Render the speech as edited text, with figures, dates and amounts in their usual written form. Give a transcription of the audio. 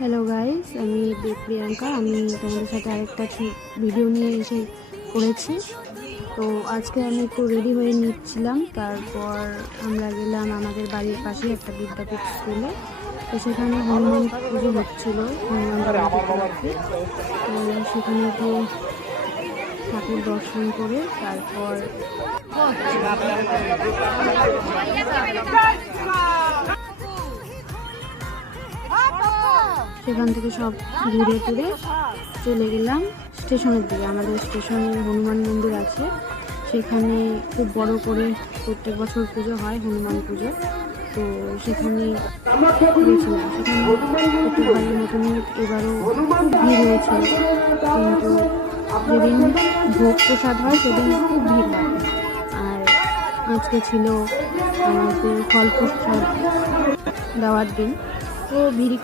Hello guys, আমি প্রিয়াঙ্কা। আমি তোমাদের সাথে আরেকটা ভিডিও নিয়ে এসে পড়েছি। তো আজকে আমি একটু রেডি হয়ে নিচ্ছিলাম, তারপর আমরা গেলাম আমাদের বাড়ির পাশে একটা বিদ্যাপীঠ স্কুলে। তো সেখানে হনুমান পুজো হচ্ছিল, হনুমান জয়ন্তী উপলক্ষে। তো সেখানে গিয়ে ঠাকুর দর্শন করে তারপর সেখান থেকে সব ঘুরে টুরে চলে গেলাম স্টেশনের দিকে। আমাদের স্টেশনে হনুমান মন্দির আছে, সেখানে খুব বড় করে প্রত্যেক বছর পুজো হয়, হনুমান পুজো। তো সেখানে গিয়েছিলাম। সেখানে প্রত্যেকবারের মতনই এবারও খুব ভিড় হয়েছিল, কিন্তু যেদিন ভোগ প্রসাদ হয় সেদিন খুব ভিড় হয়। আর আজকে ছিল আমাদের ফল প্রসাদ দেওয়ার দিন, তো ভিড়